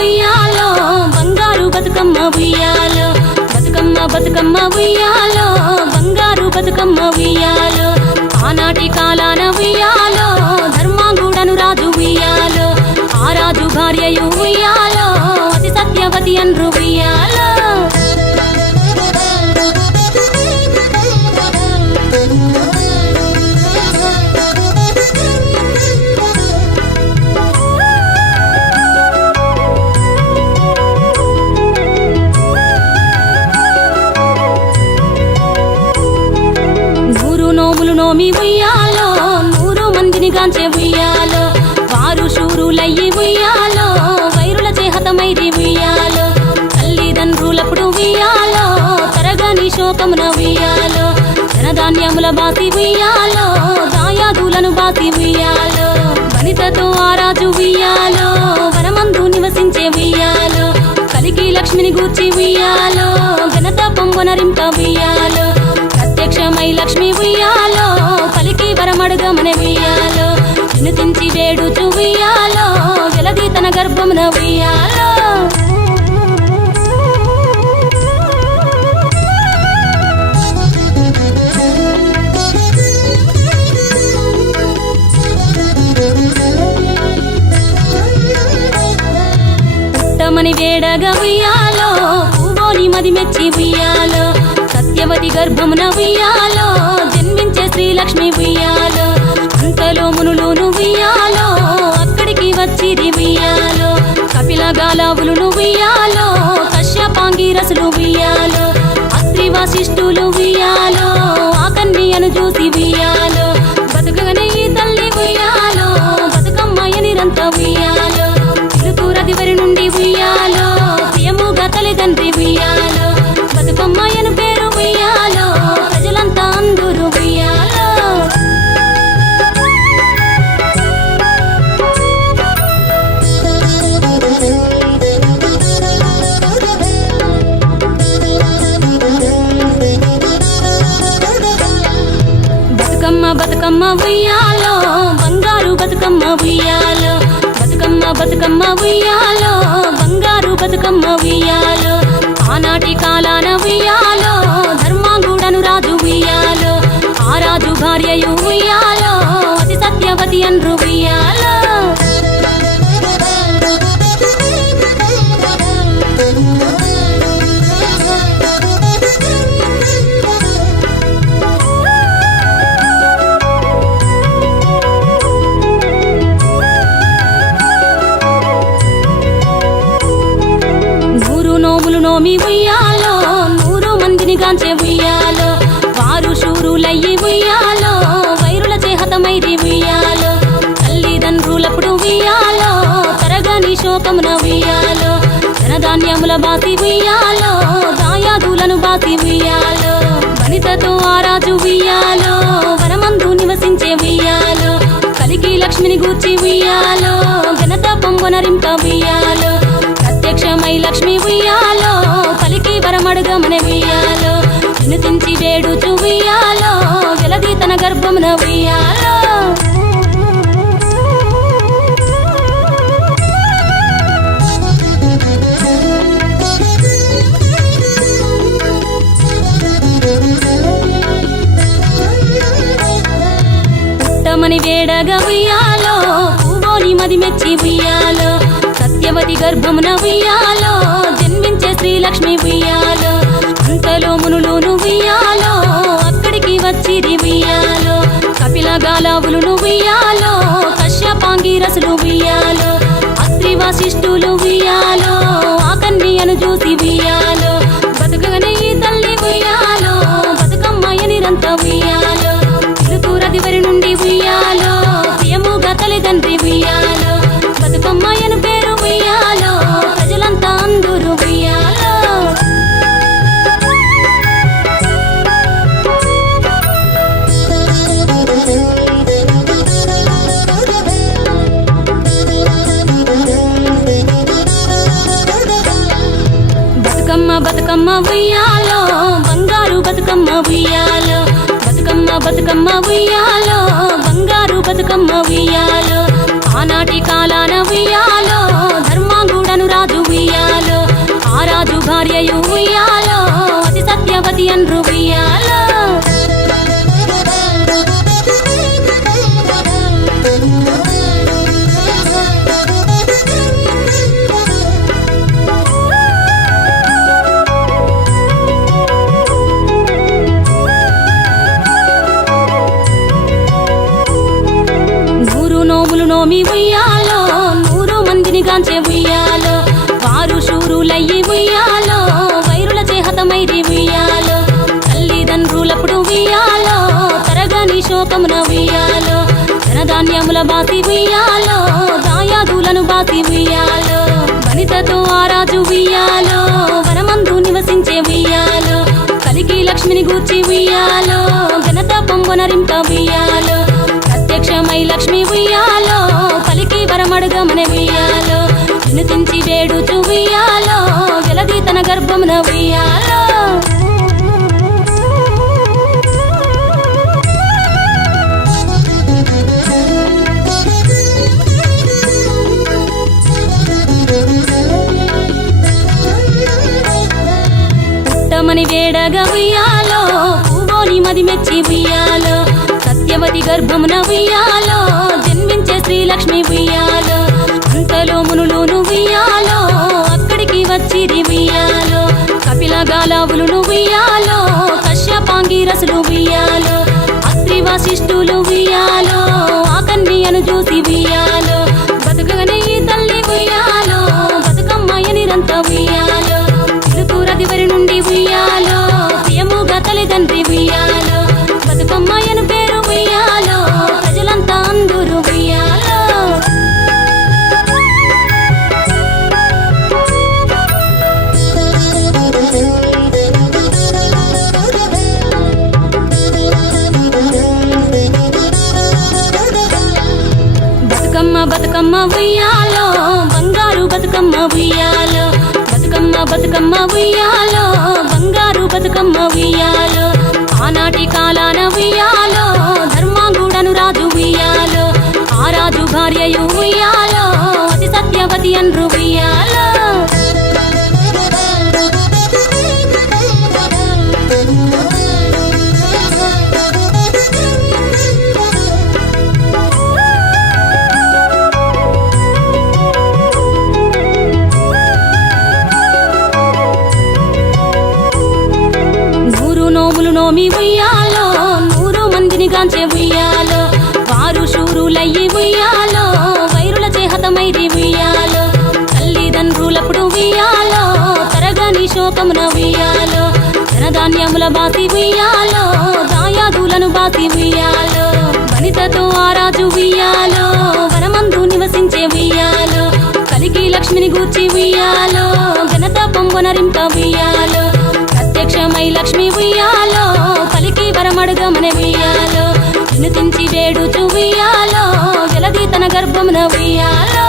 ఉయ్యాలో బంగారు బతుకమ్మ ఉయ్యాలో బతుకమ్మ బతుకమ్మ ఉయ్యాలో బంగారు బతుకమ్మ ఉయ్యాలో ఆనాటి కాలాన ఉయ్యాలో ధర్మాంగుడను రాజు ఉయ్యాలో ఆ రాజు భార్యయు ఉయ్యాలో అతి సత్యవతి అన్రు ఉయ్యాలో నోమి ఉయ్యాలో 100 మందిని గాంచే ఉయ్యాలో వారు శూరులయ్యి ఉయ్యాలో వైరుల చేహతమైరి ఉయ్యాలో తల్లిదండ్రులప్పుడు ఉయ్యాలో తరగని శోకమున ఉయ్యాలో ధనధాన్యముల బాసి ఉయ్యాలో దాయాదులను బాసి ఉయ్యాలో వనితతో ఆ రాజు ఉయ్యాలో వనమందు నివసించే ఉయ్యాలో కలికి లక్ష్మిని గూర్చి ఉయ్యాలో ఘనత పొంగనరింప ఉయ్యాలో ప్రత్యక్షమై లక్ష్మి ఉయ్యాలో పలికి వరమడుగమన ఉయ్యాలో వినుతించి వేడుచు ఉయ్యాలో వెలది తన గర్భమున ఉయ్యాలో పుట్టమని వేడగా ఉయ్యాలో పూవోని మది మెచ్చి ఉయ్యాలో సత్యవతి గర్భమున ఉయ్యాలో జన్మించే శ్రీలక్ష్మి ఉయ్యాలో అంతలో మునులును ఉయ్యాలో అక్కడికి వచ్చిరి ఉయ్యాలో కపిల గాలావులును ఉయ్యాలో కశ్యపాంగిరసులు ఉయ్యాలో అత్రి వశిష్ఠులు ఉయ్యాలో ఆ కన్యను చూసి ఉయ్యాలో బతుకగనే ఈ తల్లి ఉయ్యాలో బతుకమ్మయ్య నిరంత ఉయ్యాలో చిలుకూరదివరి నుండి ఉయ్యాలో ప్రియముగా తల్లిదండ్రి ఉయ్యాలో బతుకమ్మయ్యను పేరు ఉయ్యాలో ప్రజలంతా అందరూ ఉయ్యాలో బతుకమ్మ బతుకమ్మ ఉయ్యాలో బంగారు బతుకమ్మ ఉయ్యాలో బతుకమ్మ బతుకమ్మ ఉయ్యాలో బంగారు బతుకమ్మ ఉయ్యాలో ఆనాటి కాలాన ఉయ్యాలో ధర్మాంగుడను రాజు ఉయ్యాలో ఆ రాజు భార్యయు ఉయ్యాలో అతి సత్యవతి అన్రు ఉయ్యాలో నోమి ఉయ్యాలో 100 మందిని గాంచే ఉయ్యాలో వారు శూరులయ్యి ఉయ్యాలో వైరుల చేహతమైరి ఉయ్యాలో తల్లిదండ్రులప్పుడు ఉయ్యాలో తరగని శోకమున ఉయ్యాలో ధనధాన్యముల బాసి ఉయ్యాలో దాయాదులను బాసి ఉయ్యాలో వనితతో ఆ రాజు ఉయ్యాలో వనమందు నివసించే ఉయ్యాలో కలికి లక్ష్మిని గూర్చి ఉయ్యాలో ఘనత పొంగనరింప ఉయ్యాలో ప్రత్యక్షమై లక్ష్మి ఉయ్యాలో పలికి వరమడుగమన ఉయ్యాలో వినుతించి వేడుచు ఉయ్యాలో వెలది తన గర్భమున ఉయ్యాలో పుట్టమని వేడగా ఉయ్యాలో పూవోని మది మెచ్చి ఉయ్యాలో సత్యవతి గర్భమున ఉయ్యాలో జన్మించే శ్రీలక్ష్మి ఉయ్యాలో అంతలో మునులును ఉయ్యాలో అక్కడికి వచ్చిరి ఉయ్యాలో కపిల గాలావులును ఉయ్యాలో కశ్యపాంగిరసులు ఉయ్యాలో అత్రి వశిష్ఠులు ఉయ్యాలో ఆ కన్యను చూసి ఉయ్యాలో బతుకగనే ఈ తల్లి ఉయ్యాలో బతుకమ్మయ్య నిరంత ఉయ్యాలో చిలుకూరదివరి నుండి ఉయ్యాలో ప్రియముగా తల్లిదండ్రి ఉయ్యాలో బతుకమ్మయ్యను పేరు ఉయ్యాలో ప్రజలంతా అందరూ ఉయ్యాలో బతుకమ్మ బతుకమ్మ ఉయ్యాలో బంగారు బతుకమ్మ ఉయ్యాలో బతుకమ్మ బతుకమ్మ ఉయ్యాలో బంగారు బతుకమ్మ ఉయ్యాలో ఆనాటి కాలాన ఉయ్యాలో ధర్మాంగుడను భార్యయు ఉయ్యాలో అతి సత్యవతి అన్రు ఉయ్యాలో నోములు నోమి ఉయ్యాలో 100 మందిని గాంచే ఉయ్యాలో వారు శూరులయ్యి ఉయ్యాలో వైరుల చేహతమైరి ఉయ్యాలో తల్లిదండ్రులప్పుడు ఉయ్యాలో తరగని శోకమున ఉయ్యాలో ధనధాన్యముల బాసి ఉయ్యాలో దాయాదులను బాసి ఉయ్యాలో వనితతో ఆరాజు ఉయ్యాలో వనమందు నివసించే ఉయ్యాలో కలికి లక్ష్మిని గూర్చి ఉయ్యాలో ఘనత పొంగునరింప ఉయ్యాలో ప్రత్యక్షమై లక్ష్మి ఉయ్యాలో పలికి వరమడుగమనే ఉయ్యాలో వినుతించి వేడుచు ఉయ్యాలో వెలది తన గర్భమున ఉయ్యాలో పుట్టమని వేడగా ఉయ్యాలో పూవోని మది మెచ్చి ఉయ్యాలో సత్యవతి గర్భమున ఉయ్యాలో జన్మించే శ్రీలక్ష్మి ఉయ్యాలో అంతలో మునులును ఉయ్యాలో అక్కడికి వచ్చిరి ఉయ్యాలో కపిల గాలావులును ఉయ్యాలో కశ్యపాంగిరసులు ఉయ్యాలో అత్రి వశిష్ఠులు ఉయ్యాలో ఆ కన్యను చూసి ఉయ్యాలో బతుకగనే ఈ తల్లి ఉయ్యాలో బతుకమ్మయ్య నిరంత ఉయ్యాలో పిలుతూరదివరి నుండి ఉయ్యాలో ప్రియముగా తల్లిదండ్రి ఉయ్యాలో బతుకమ్మయ్యను పేరు ఉయ్యాలో ప్రజలంతా అందరూ ఉయ్యాలో బతుకమ్మ బతుకమ్మ ఉయ్యాలో బంగారు బతుకమ్మ ఉయ్యాలో బతుకమ్మ బతుకమ్మ ఉయ్యాలో బంగారు బతుకమ్మ ఉయ్యాలో ఆనాటి కాలాన ఉయ్యాలో ధర్మాంగుడను రాజు ఉయ్యాలో ఆ రాజు భార్యయు ఉయ్యాలో అతి సత్యవతి అన్రు ఉయ్యాలో నోములు నోమి ఉయ్యాలో 100 మందిని గాంచే ఉయ్యాలో వారు శూరులయ్యి ఉయ్యాలో వైరుల చేహతమైరి ఉయ్యాలో తల్లిదండ్రులప్పుడు ఉయ్యాలో తరగని శోకమున ఉయ్యాలో ధనధాన్యముల బాసి ఉయ్యాలో దాయాదులను బాసి ఉయ్యాలో వనితతో ఆరాజు ఉయ్యాలో వనమందు నివసించే ఉయ్యాలో కలికి లక్ష్మిని గూర్చి ఉయ్యాలో ఘనత పొంగునరింప ఉయ్యాలో ప్రత్యక్షమై లక్ష్మి ఉయ్యాలో పలికి వరమడుగమనే ఉయ్యాలో వినుతించి వేడుచు ఉయ్యాలో వెలది తన గర్భమున ఉయ్యాలో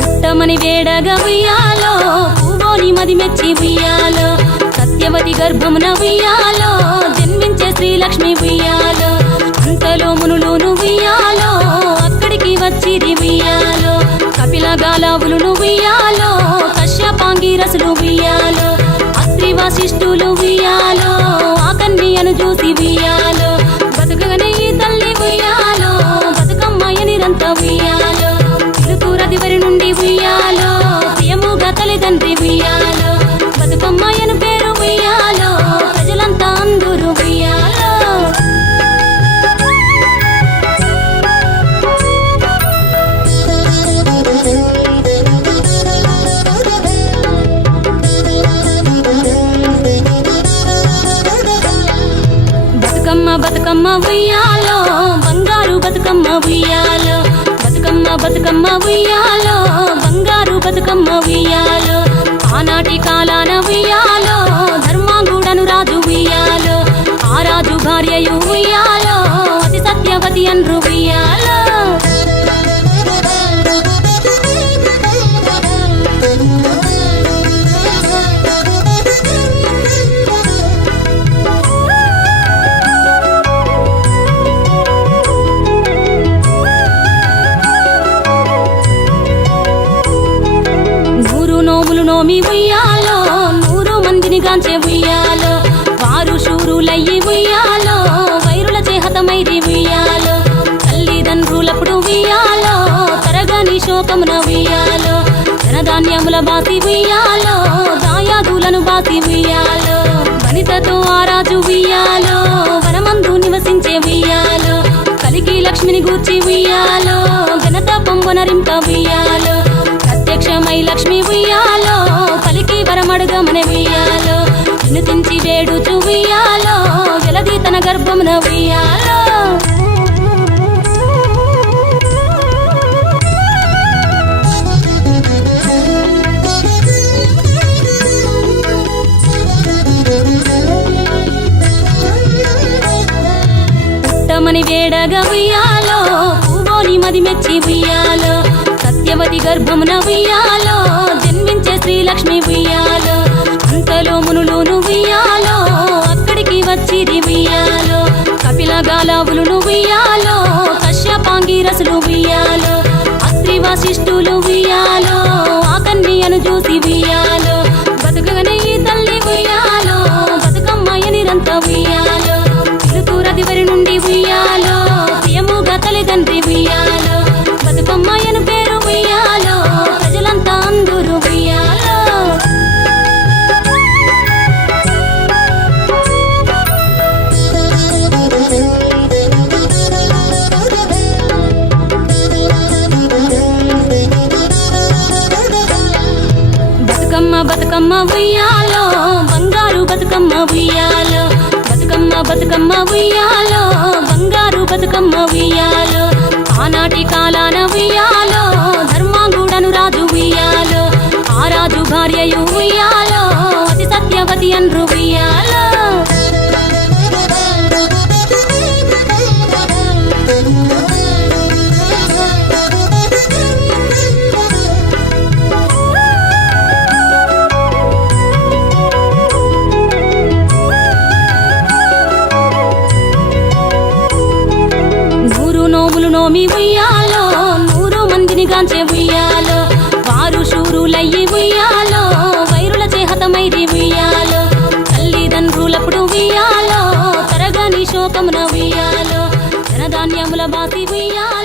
పుట్టమని వేడగా ఉయ్యాలో పూవోని మది మెచ్చి ఉయ్యాలో సత్యవతి గర్భమున ఉయ్యాలో జన్మించే శ్రీలక్ష్మి ఉయ్యాలో అంతలో మునులును ఉయ్యాలో అక్కడికి వచ్చిరి ఉయ్యాలో కపిల గాలావులును ఉయ్యాలో కశ్యపాంగిరసులు ఉయ్యాలో అత్రి వశిష్ఠులు ఉయ్యాలో ఆ కన్యను చూసి ఉయ్యాలో బతుకగనే ఈ తల్లి ఉయ్యాలో బతుకమ్మయ్య నిరంత ఉయ్యాలో పిలుతూరదివరి నుండి ఉయ్యాలో ప్రియముగా తల్లిదండ్రి ఉయ్యాలో బతుకమ్మయ్యను పేరు ఉయ్యాలో ప్రజలంతా అందరూ ఉయ్యాలో బతుకమ్మ బతుకమ్మ ఉయ్యాలో బంగారు బతుకమ్మ ఉయ్యాలో బతుకమ్మ బతుకమ్మ ఉయ్యాలో బంగారు బతుకమ్మ ఉయ్యాలో ఆనాటి కాలాన ఉయ్యాలో ధర్మాంగుడను రాజు ఉయ్యాలో ఆ రాజు భార్యయు ఉయ్యాలో అతి సత్యవతి అన్రు ఉయ్యాలో గర్భమున ఉయ్యాలో ధనధాన్యముల బాసి ఉయ్యాలో దాయాదులను బాసి ఉయ్యాలో వనితతో ఆరాజు ఉయ్యాలో వనమందు నివసించే ఉయ్యాలో కలికి లక్ష్మిని గూర్చి ఉయ్యాలో ఘనత పొంగునరింప ఉయ్యాలో ప్రత్యక్షమై లక్ష్మి ఉయ్యాలో పలికి వరమడుగమని ఉయ్యాలో వినుతించి వేడుచు ఉయ్యాలో వెలది తన గర్భమున ఉయ్యాలో పుట్టమని వేడగా ఉయ్యాలో పూవోని మది మెచ్చి ఉయ్యాలో సత్యవతి గర్భమున ఉయ్యాలో జన్మించే శ్రీలక్ష్మి ఉయ్యాలో అంతలో మునులును ఉయ్యాలో అక్కడికి వచ్చిరి ఉయ్యాలో కపిల గాలావులును ఉయ్యాలో కశ్యపాంగిరసులు ఉయ్యాలో అత్రి వశిష్ఠులు ఉయ్యాలో ఆ కన్యను చూసి ఉయ్యాలో బతుకగనే ఈ తల్లి ఉయ్యాలో బతుకమ్మయ్యనిరంత ఉయ్యాలో తిరుతూరదివరి నుండి ఉయ్యాలో ప్రియముగా తల్లిదండ్రి ఉయ్యాలో బతుకమ్మయ్యను పేరు ఉయ్యాలో ప్రజలంతా అందరూ ఉయ్యాలో బతుకమ్మ బతుకమ్మ ఉయ్యాలో బంగారు బతుకమ్మ ఉయ్యాలో బతుకమ్మ బతుకమ్మ ఉయ్యాలో బంగారు బతుకమ్మ ఉయ్యాలో ఆనాటి కాలాన ఉయ్యాలో ధర్మాంగుడను రాజు ఉయ్యాలో ఆ రాజు భార్యయు ఉయ్యాలో అతి సత్యవతి అన్రు ఉయ్యాలో నోమి ఉయ్యాలో 100 మందిని గాంచే ఉయ్యాలో వారు శూరులయ్యి ఉయ్యాలో వైరుల చేహతమైరి ఉయ్యాలో తల్లిదండ్రులప్పుడు ఉయ్యాలో తరగని శోకమున ఉయ్యాలో ధనధాన్యముల బాసి ఉయ్యాలో